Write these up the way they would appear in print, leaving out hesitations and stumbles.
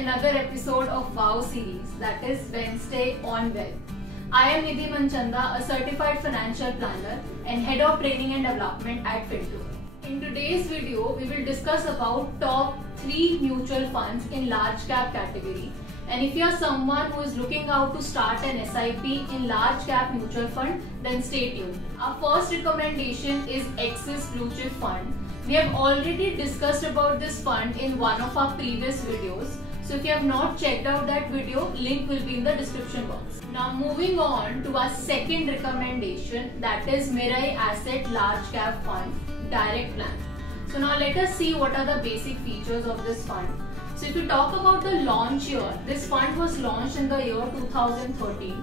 another episode of WOW series, that is Wednesday on Wealth. I am Nidhi Manchanda, a certified financial planner and head of training and development at Finto. In today's video, we will discuss about top 3 mutual funds in large cap category. And if you are someone who is looking out to start an SIP in large cap mutual fund, then stay tuned. Our first recommendation is Axis Blue Chip Fund. We have already discussed about this fund in one of our previous videos. So if you have not checked out that video, link will be in the description box. Now moving on to our second recommendation, that is Mirae Asset Large Cap Fund Direct Plan. So now let us see what are the basic features of this fund. So if you talk about the launch year, this fund was launched in the year 2013.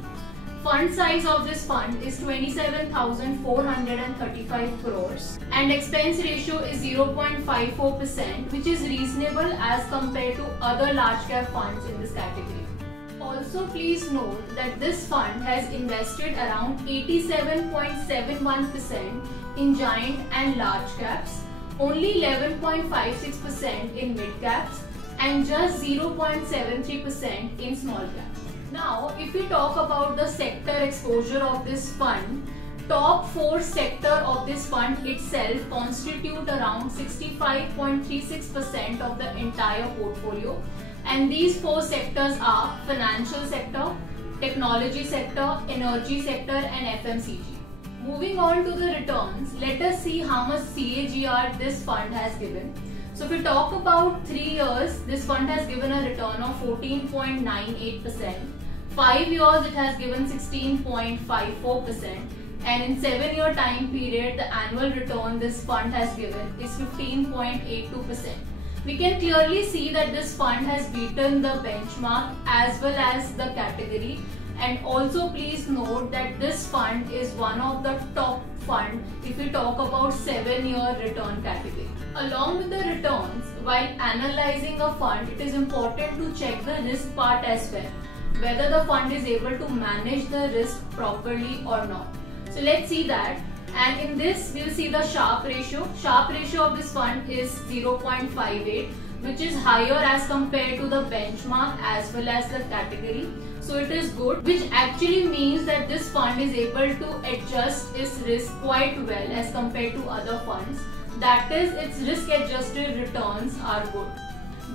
Fund size of this fund is 27,435 crores and expense ratio is 0.54%, which is reasonable as compared to other large cap funds in this category. Also please note that this fund has invested around 87.71% in giant and large caps, only 11.56% in mid caps and just 0.73% in small caps. Now, if we talk about the sector exposure of this fund, top 4 sector of this fund itself constitute around 65.36% of the entire portfolio, and these 4 sectors are financial sector, technology sector, energy sector and FMCG. Moving on to the returns, let us see how much CAGR this fund has given. So if we talk about 3 years, this fund has given a return of 14.98%. 5 years it has given 16.54%, and in 7-year time period the annual return this fund has given is 15.82%. We can clearly see that this fund has beaten the benchmark as well as the category, and also please note that this fund is one of the top fund if we talk about 7-year return category. Along with the returns, while analyzing a fund, it is important to check the risk part as well, whether the fund is able to manage the risk properly or not. So let's see that, and in this we'll see the Sharpe ratio. Sharpe ratio of this fund is 0.58, which is higher as compared to the benchmark as well as the category. So it is good, which actually means that this fund is able to adjust its risk quite well as compared to other funds. That is, its risk adjusted returns are good.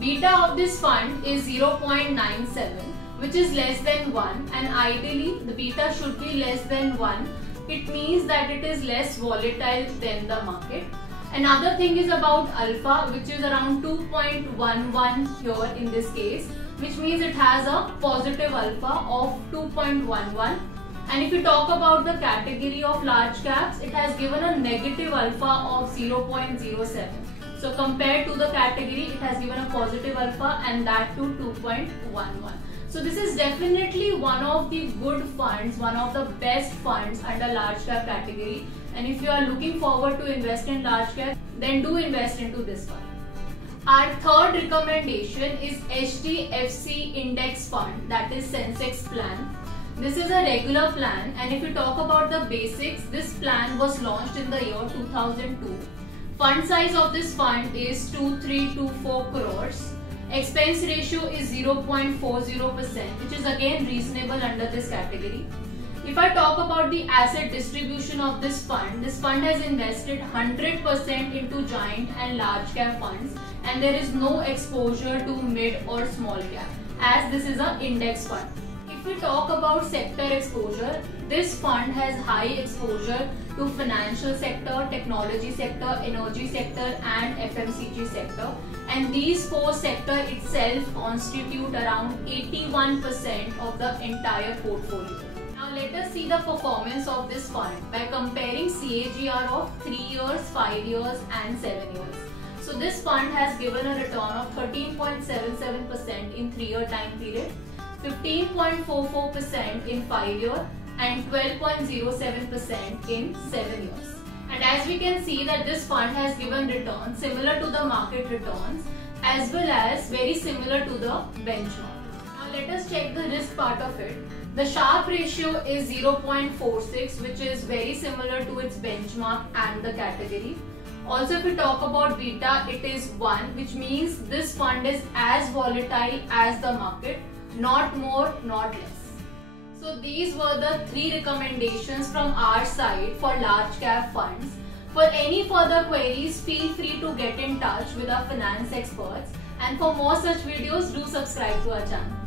Beta of this fund is 0.97, which is less than 1, and ideally the beta should be less than 1. It means that it is less volatile than the market. Another thing is about alpha, which is around 2.11 here in this case, which means it has a positive alpha of 2.11. And if you talk about the category of large caps, it has given a negative alpha of 0.07. So compared to the category, it has given a positive alpha, and that to 2.11. So this is definitely one of the good funds, one of the best funds under large cap category. And if you are looking forward to invest in large cap, then do invest into this fund. Our third recommendation is HDFC Index Fund, that is Sensex Plan. This is a regular plan, and if you talk about the basics, this plan was launched in the year 2002. Fund size of this fund is 2324 crores. Expense ratio is 0.40%, which is again reasonable under this category. If I talk about the asset distribution of this fund has invested 100% into giant and large cap funds, and there is no exposure to mid or small cap, as this is an index fund. If we talk about sector exposure, this fund has high exposure to financial sector, technology sector, energy sector and FMCG sector, and these 4 sectors itself constitute around 81% of the entire portfolio. Now let us see the performance of this fund by comparing CAGR of 3 years, 5 years and 7 years. So this fund has given a return of 13.77% in 3-year time period, 15.44% in 5 years and 12.07% in 7 years. And as we can see that this fund has given returns similar to the market returns as well as very similar to the benchmark. Now let us check the risk part of it. The Sharpe ratio is 0.46, which is very similar to its benchmark and the category. Also, if we talk about beta, it is 1, which means this fund is as volatile as the market, not more, not less. So these were the 3 recommendations from our side for large cap funds. For any further queries, feel free to get in touch with our finance experts, and for more such videos, do subscribe to our channel.